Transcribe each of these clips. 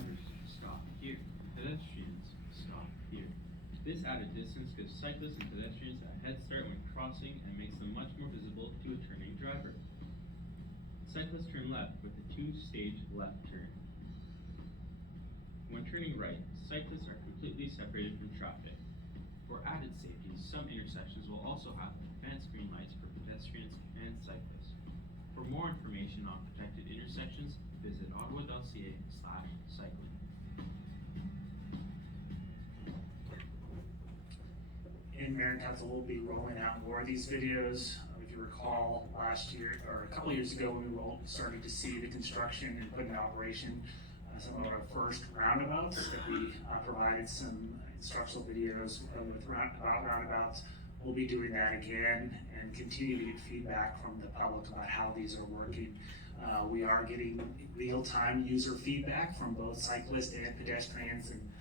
drivers stop here. Pedestrians stop here. This added distance gives cyclists and pedestrians a head start when crossing and makes them much more visible to a turning driver. Cyclists turn left with a two-stage left turn. When turning right, cyclists are completely separated from traffic. For added safety, some intersections will also have advanced green lights for pedestrians and cyclists. For more information on protected intersections, visit ottawa.ca/cycling. And Mayor and Council will be rolling out more of these videos. If you recall, last year, or a couple years ago, when we started to see the construction and put in operation some of our first roundabouts, that we provided some instructional videos about roundabouts. We'll be doing that again and continue to get feedback from the public about how these are working. We are getting real-time user feedback from both cyclists and pedestrians, and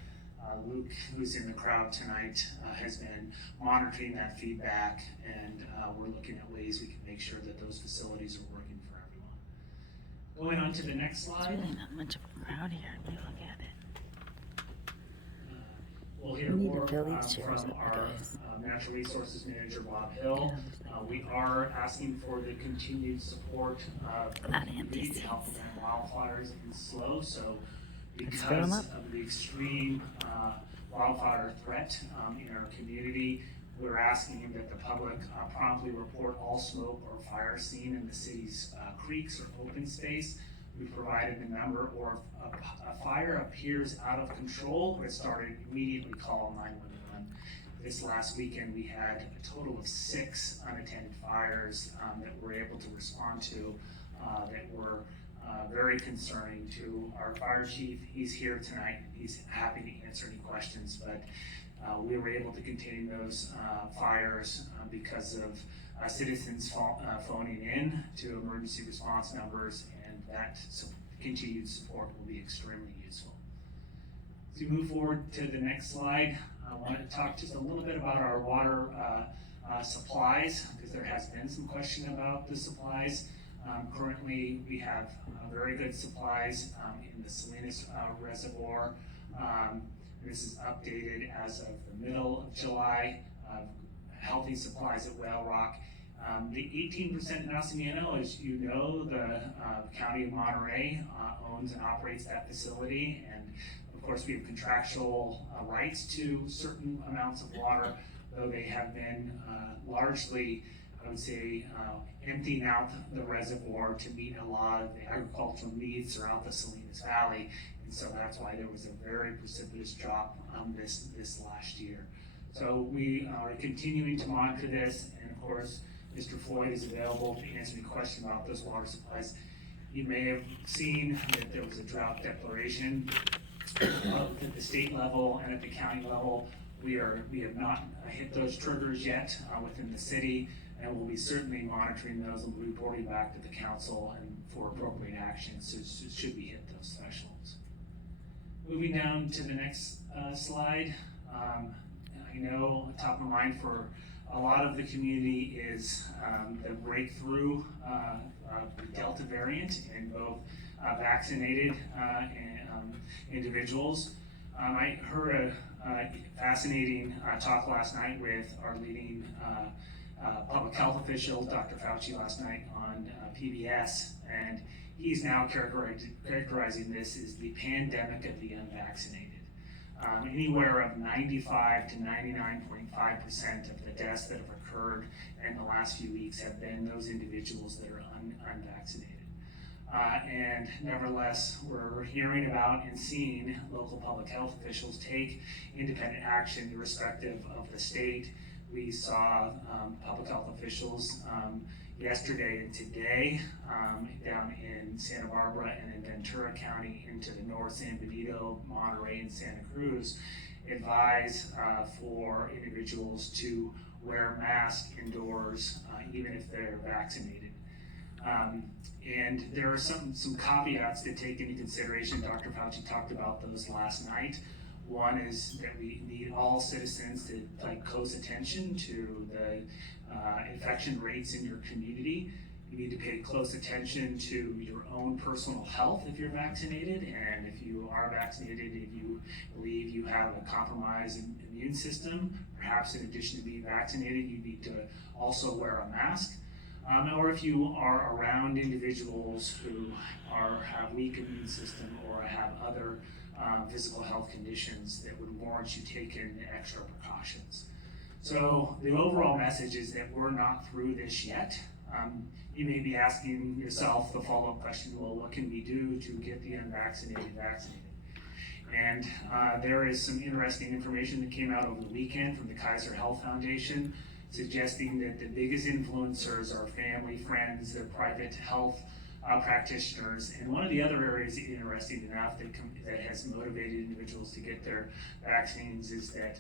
Luke, who's in the crowd tonight, has been monitoring that feedback, and we're looking at ways we can make sure that those facilities are working for everyone. Going on to the next slide. There's really not much of a crowd here. Let me look at it. We'll hear We need more to fill these chairs from up, our guys. Natural Resources Manager, Bob Hill. We are asking for the continued support of the community to help prevent wildfires in SLO. So because of the extreme wildfire threat in our community, we're asking that the public promptly report all smoke or fire seen in the city's creeks or open space. We've provided the number, or if a fire appears out of control, it started, immediately call 911. This last weekend, we had a total of 6 unattended fires that we're able to respond to that were very concerning to our fire chief. He's here tonight. He's happy to answer any questions, but we were able to contain those fires because of citizens phoning in to emergency response numbers, and that continued support will be extremely useful. As we move forward to the next slide, I wanted to talk just a little bit about our water supplies, because there has been some question about the supplies. Currently, we have very good supplies in the Salinas Reservoir. This is updated as of the middle of July. Healthy supplies at Whale Rock. The 18% Nacimiento, as you know, the County of Monterey owns and operates that facility, and of course we have contractual rights to certain amounts of water, though they have been largely, I would say, emptying out the reservoir to meet a lot of the agricultural needs throughout the Salinas Valley, and so that's why there was a very precipitous drop this last year. So we are continuing to monitor this, and of course, Mr. Floyd is available to answer any question about those water supplies. You may have seen that there was a drought declaration at the state level and at the county level. We have not hit those triggers yet within the city, and we'll be certainly monitoring those and reporting back to the council and for appropriate actions should we hit those thresholds. Moving down to the next slide. I know top of mind for a lot of the community is the breakthrough Delta variant in both vaccinated individuals. I heard a fascinating talk last night with our leading public health official, Dr. Fauci, last night on PBS, and he's now characterizing this as the pandemic of the unvaccinated. Anywhere of 95 to 99.5% of the deaths that have occurred in the last few weeks have been those individuals that are unvaccinated. And nevertheless, we're hearing about and seeing local public health officials take independent action irrespective of the state. We saw public health officials yesterday and today down in Santa Barbara and in Ventura County into the north, San Benito, Monterey, and Santa Cruz, advise for individuals to wear masks indoors even if they're vaccinated. And there are some caveats to take into consideration. Dr. Fauci talked about those last night. One is that we need all citizens to pay close attention to the infection rates in your community. You need to pay close attention to your own personal health if you're vaccinated, and if you are vaccinated, if you believe you have a compromised immune system, perhaps in addition to being vaccinated, you need to also wear a mask. Or if you are around individuals who have weak immune system or have other physical health conditions that would warrant you taking extra precautions. So the overall message is that we're not through this yet. You may be asking yourself the follow-up question, well, what can we do to get the unvaccinated vaccinated? And there is some interesting information that came out over the weekend from the Kaiser Health Foundation, suggesting that the biggest influencers are family, friends, the private health practitioners. And one of the other areas, interesting enough, that has motivated individuals to get their vaccines is that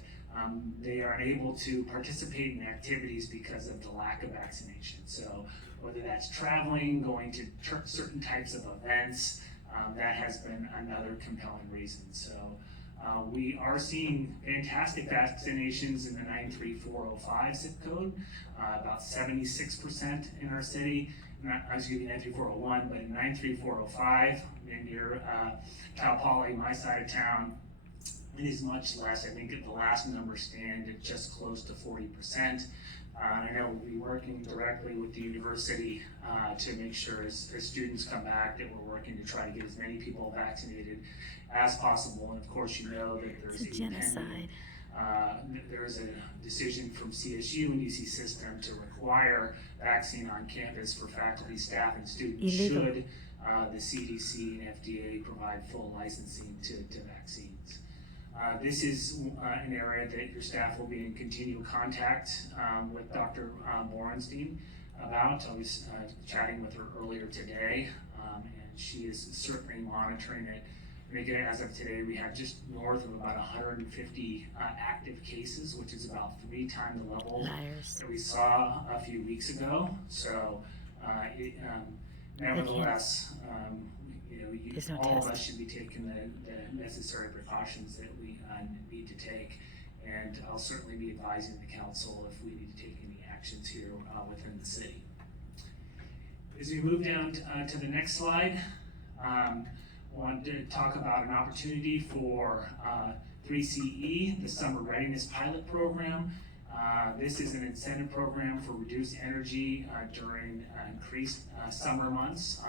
they aren't able to participate in activities because of the lack of vaccination. So whether that's traveling, going to certain types of events, that has been another compelling reason. So we are seeing fantastic vaccinations in the 93405 zip code, about 76% in our city. Excuse me, 93401, but in 93405, near Cal Poly, my side of town, it is much less. I think the last numbers stand at just close to 40%. I know we'll be working directly with the university to make sure as students come back that we're working to try to get as many people vaccinated as possible. And of course, you know that there's It's a genocide. There is a decision from CSU and UC System to require vaccine on campus for faculty, staff, and students Illegal. should the CDC and FDA provide full licensing to vaccines. This is an area that your staff will be in continual contact with Dr. Borenstein about. I was chatting with her earlier today, and she is certainly monitoring it. I think as of today, we have just north of about 150 active cases, which is about 3 times the level that we saw a few weeks ago. So, nevertheless, all of us should be taking the necessary precautions that we need to take. And I'll certainly be advising the council if we need to take any actions here within the city. As we move down to the next slide, I want to talk about an opportunity for 3CE, the Summer Readiness Pilot Program. This is an incentive program for reduced energy during increased summer months,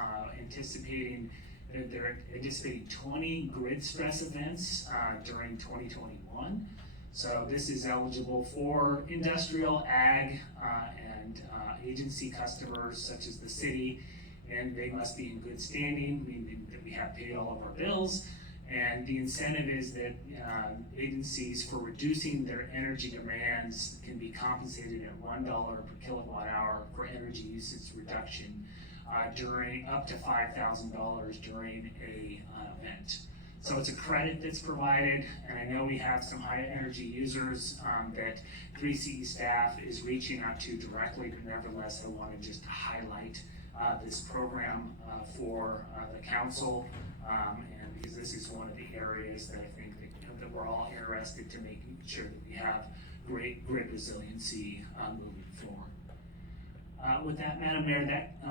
they're anticipating 20 grid stress events during 2021. So this is eligible for industrial, ag, and agency customers such as the city, and they must be in good standing, meaning that we have paid all of our bills. And the incentive is that agencies for reducing their energy demands can be compensated at $1 per kilowatt hour for energy usage reduction during up to $5,000 during a event. So it's a credit that's provided, and I know we have some high energy users that 3CE staff is reaching out to directly, but nevertheless, I wanted just to highlight this program for the council, and because this is one of the areas that I think that we're all interested to making sure that we have great grid resiliency moving forward. With that, Madam Mayor, that